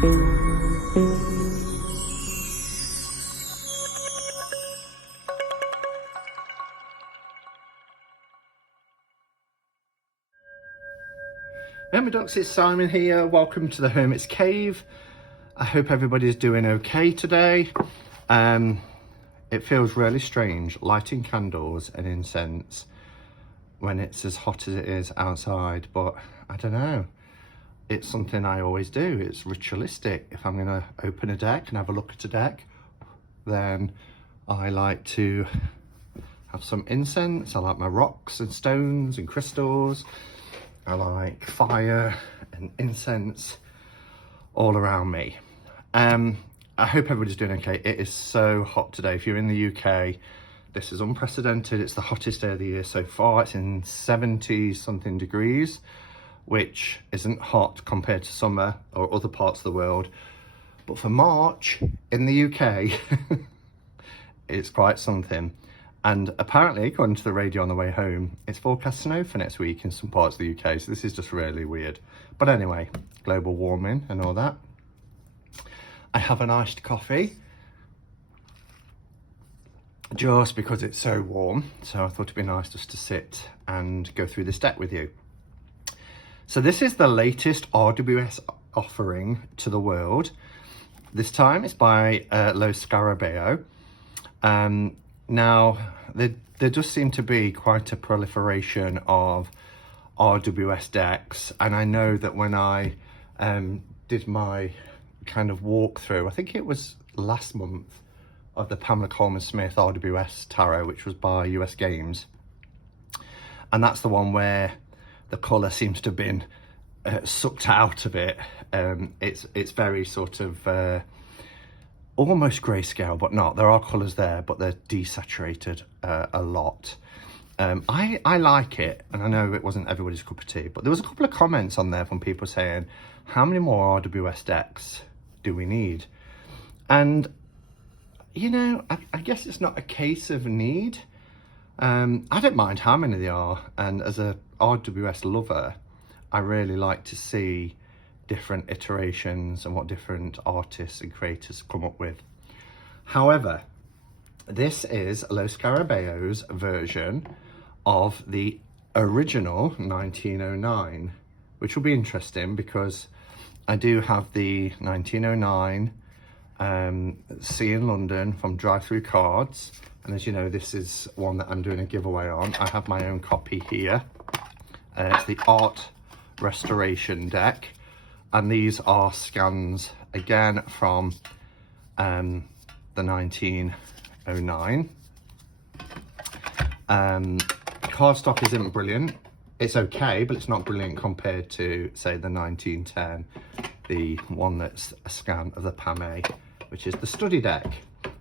Hermit Ducks, it's Simon here. Welcome to the Hermit's Cave. I hope everybody's doing okay today. It feels really strange lighting candles and incense when it's as hot as it is outside, but I don't know. It's something I always do. It's ritualistic. If I'm going to open a deck and have a look at a deck, then I like to have some incense. I like my rocks and stones and crystals. I like fire and incense all around me. I hope everybody's doing okay. It is so hot today. If you're in the UK, this is unprecedented. It's the hottest day of the year so far. It's in 70 something degrees, which isn't hot compared to summer or other parts of the world. But for March in the UK, it's quite something. And apparently, according to the radio on the way home, it's forecast snow for next week in some parts of the UK. So this is just really weird. But anyway, global warming and all that. I have an iced coffee just because it's so warm. So I thought it'd be nice just to sit and go through this deck with you. So this is the latest RWS offering to the world. This time it's by Lo Scarabeo. Now, there does seem to be quite a proliferation of RWS decks, and I know that when I did my kind of walkthrough, I think it was last month, of the Pamela Coleman Smith RWS Tarot, which was by US Games, and that's the one where the colour seems to have been sucked out of it. It's very sort of almost grayscale, but not. There are colours there, but they're desaturated a lot. I like it, and I know it wasn't everybody's cup of tea, but there was a couple of comments on there from people saying, how many more RWS decks do we need? And, you know, I guess it's not a case of need. I don't mind how many there are, and as a RWS lover, I really like to see different iterations and what different artists and creators come up with. However, this is Lo Scarabeo's version of the original 1909, which will be interesting because I do have the 1909 See in London from Drive Through Cards, and as you know, this is one that I'm doing a giveaway on. I have my own copy here. It's the Art Restoration deck. And these are scans, again, from the 1909. Cardstock isn't brilliant. It's okay, but it's not brilliant compared to, say, the 1910, the one that's a scan of the PAME, which is the study deck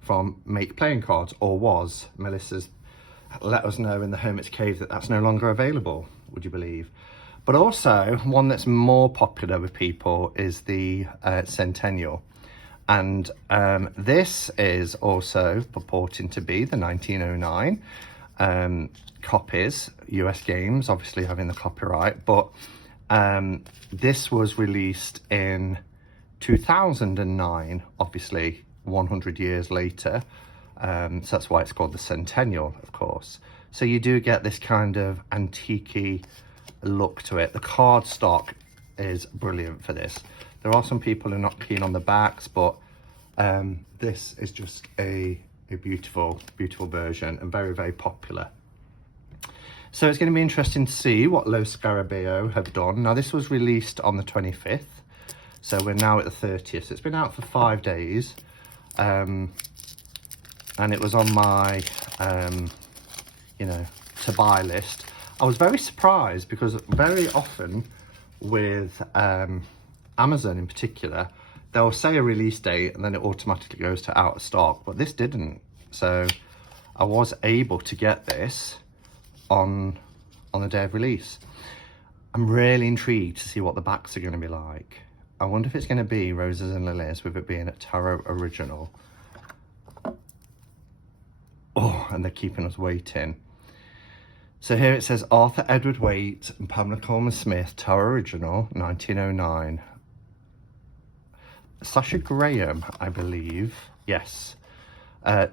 from Make Playing Cards, or was. Melissa's let us know in the Hermit's Cave that that's no longer available, would you believe? But also, one that's more popular with people is the Centennial. And this is also purporting to be the 1909 copies, US Games, obviously having the copyright. But this was released in 2009, obviously 100 years later. So that's why it's called the Centennial, of course. So you do get this kind of antique-y look to it. The cardstock is brilliant for this. There are some people who are not keen on the backs, but this is just a beautiful, beautiful version and very, very popular. So it's going to be interesting to see what Lo Scarabeo have done. Now, this was released on the 25th, so we're now at the 30th. So it's been out for 5 days, and it was on my, you know, to buy list. I was very surprised because very often with Amazon in particular, they'll say a release date and then it automatically goes to out of stock, but this didn't. So I was able to get this on the day of release. I'm really intrigued to see what the backs are going to be like. I wonder if it's going to be Roses and Lilies with it being a tarot original. Oh, and they're keeping us waiting. So here it says Arthur Edward Waite and Pamela Coleman Smith, Tarot Original, 1909. Sasha Graham, I believe. Yes.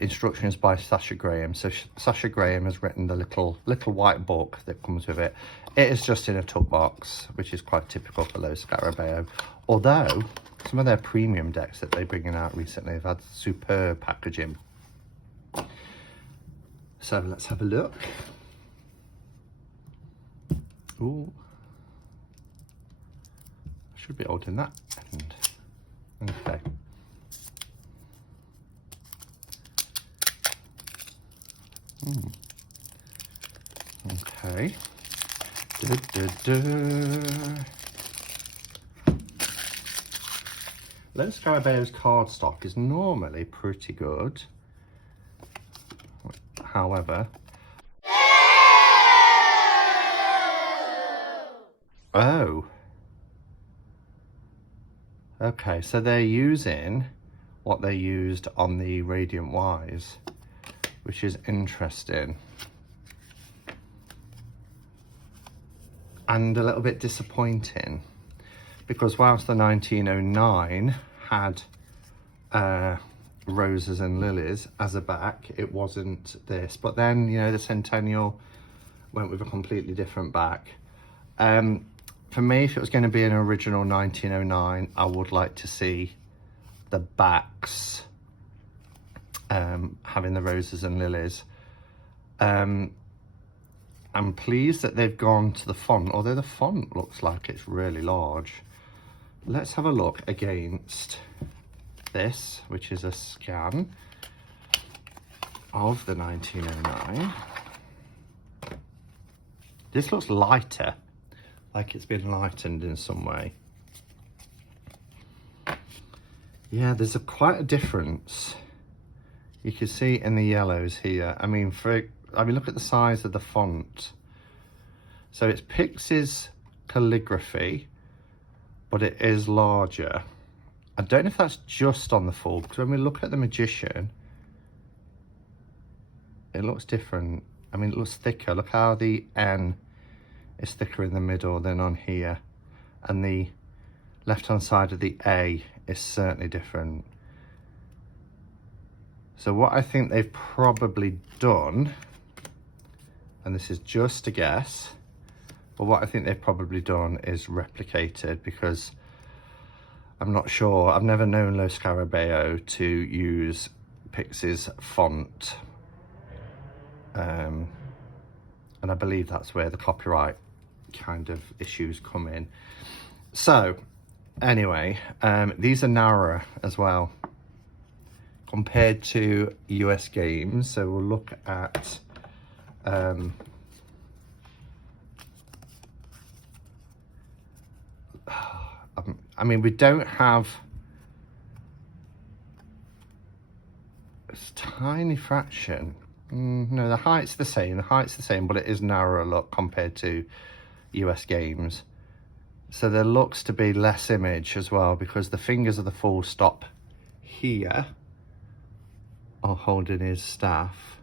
Instructions by Sasha Graham. So Sasha Graham has written the little white book that comes with it. It is just in a tuck box, which is quite typical for Los Scarabeo. Although some of their premium decks that they're bringing out recently have had superb packaging. So let's have a look. Ooh, I should be holding that end. Okay. Okay. Los Scarabeo's card stock is normally pretty good. However, oh, okay, so they're using what they used on the Radiant Wise, which is interesting and a little bit disappointing, because whilst the 1909 had roses and lilies as a back, it wasn't this. But then, you know, the Centennial went with a completely different back. For me, if it was going to be an original 1909, I would like to see the backs having the roses and lilies. I'm pleased that they've gone to the font, although the font looks like it's really large. Let's have a look against this, which is a scan of the 1909. This looks lighter, like it's been lightened in some way. Yeah, there's quite a difference. You can see in the yellows here. I mean, look at the size of the font. So it's Pixi's calligraphy, but it is larger. I don't know if that's just on the full, because when we look at the Magician, it looks different. I mean, it looks thicker. Look how the N is thicker in the middle than on here. And the left-hand side of the A is certainly different. So what I think they've probably done, and this is just a guess, but what I think they've probably done is replicated, because I'm not sure. I've never known Los Scarabeo to use Pixi's font. And I believe that's where the copyright kind of issues come in. So anyway, these are narrower as well compared to US games. So we'll look at I mean, we don't have a tiny fraction. No, the height's the same. The height's the same, but it is narrower look compared to US games. So there looks to be less image as well, because the fingers of the fool stop here, are holding his staff,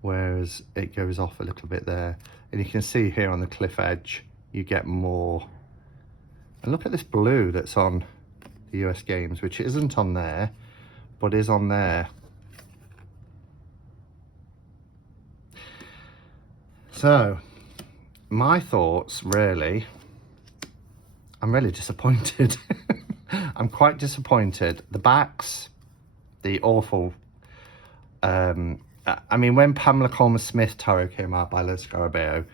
whereas it goes off a little bit there. And you can see here on the cliff edge, you get more. And look at this blue that's on the US games, which isn't on there, but is on there. So, my thoughts, really, I'm really disappointed. I'm quite disappointed. The backs, the awful, I mean, when Pamela Coleman-Smith tarot came out by Los Scarabeo,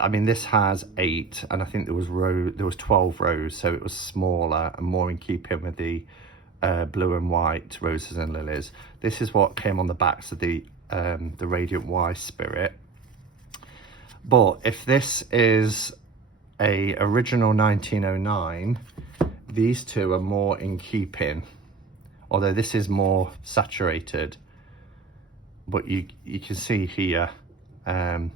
I mean, this has 8, and I think there was 12 rows, so it was smaller and more in keeping with the blue and white roses and lilies. This is what came on the backs of the Radiant Wise Spirit. But if this is a original 1909, these two are more in keeping, although this is more saturated. But you can see here, you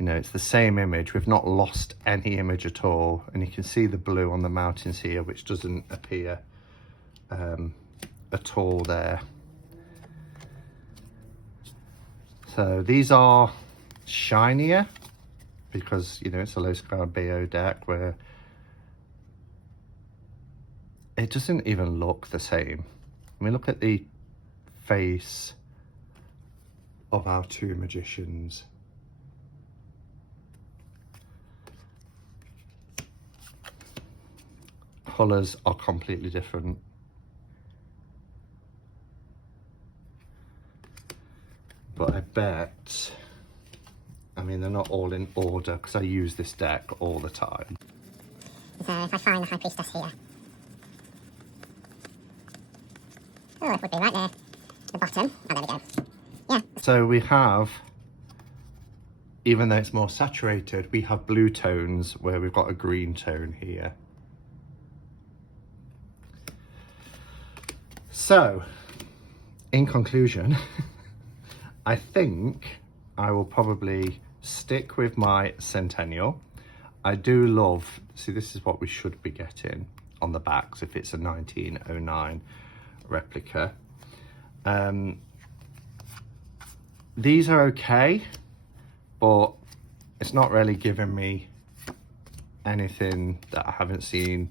know, it's the same image. We've not lost any image at all. And you can see the blue on the mountains here, which doesn't appear at all there. So these are shinier, because, you know, it's a Los Scarabeo deck where it doesn't even look the same. I mean, look at the face of our two magicians. Colours are completely different. But I bet, I mean, they're not all in order because I use this deck all the time. So if I find the High Priestess here. Oh, it would be right there. The bottom. Oh, there we go. Yeah. So we have, even though it's more saturated, we have blue tones where we've got a green tone here. So, in conclusion, I think I will probably stick with my Centennial. I do love, see, this is what we should be getting on the backs if it's a 1909 replica. These are okay, but it's not really giving me anything that I haven't seen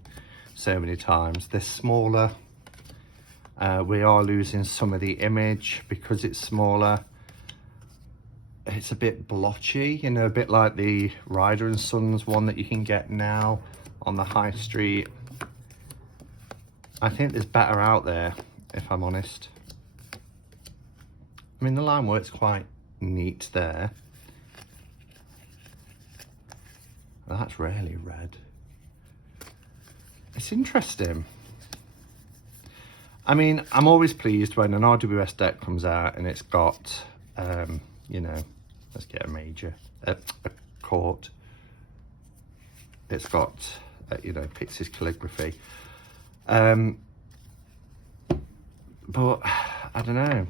so many times. They're smaller. We are losing some of the image because it's smaller. It's a bit blotchy, you know, a bit like the Ryder and Sons one that you can get now on the high street. I think there's better out there, if I'm honest. I mean, the line work's quite neat there. Well, that's really red. It's interesting. I mean, I'm always pleased when an RWS deck comes out and it's got, you know, let's get a major, a court. It's got, you know, Pixies calligraphy. But I don't know.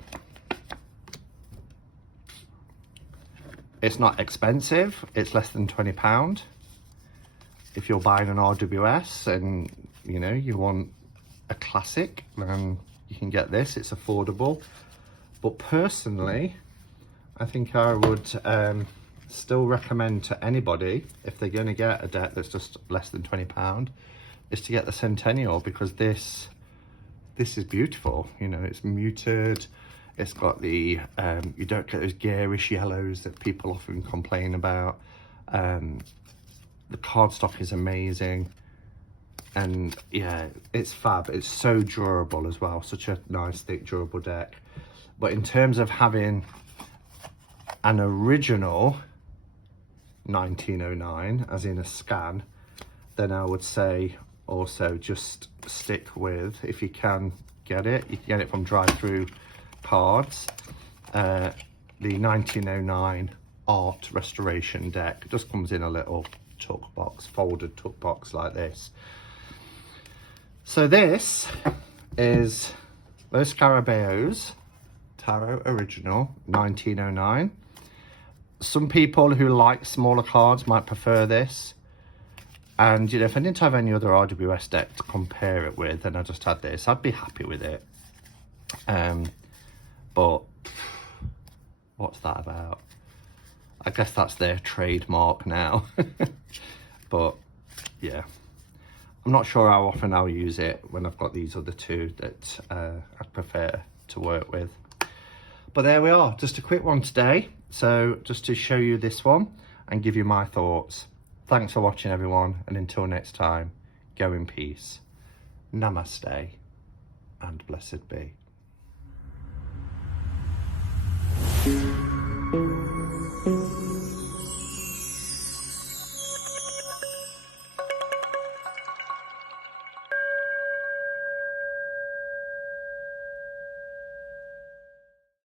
It's not expensive. It's less than £20. If you're buying an RWS and, you know, you want a classic, then you can get this. It's affordable. But personally, I think I would still recommend to anybody, if they're going to get a deck that's just less than £20, is to get the Centennial, because this is beautiful. You know, it's muted. It's got the, you don't get those garish yellows that people often complain about. The cardstock is amazing. And yeah, it's fab. It's so durable as well. Such a nice, thick, durable deck. But in terms of having an original 1909, as in a scan, then I would say also just stick with, if you can get it, you can get it from drive-through cards, the 1909 art restoration deck. It just comes in a little tuck box, folded tuck box like this. So this is Los Carabeos Tarot Original 1909. Some people who like smaller cards might prefer this. And, you know, if I didn't have any other RWS deck to compare it with and I just had this, I'd be happy with it. But what's that about? I guess that's their trademark now. But yeah, I'm not sure how often I'll use it when I've got these other two that I prefer to work with. But there we are, just a quick one today. So just to show you this one and give you my thoughts. Thanks for watching, everyone, and until next time, go in peace. Namaste and blessed be.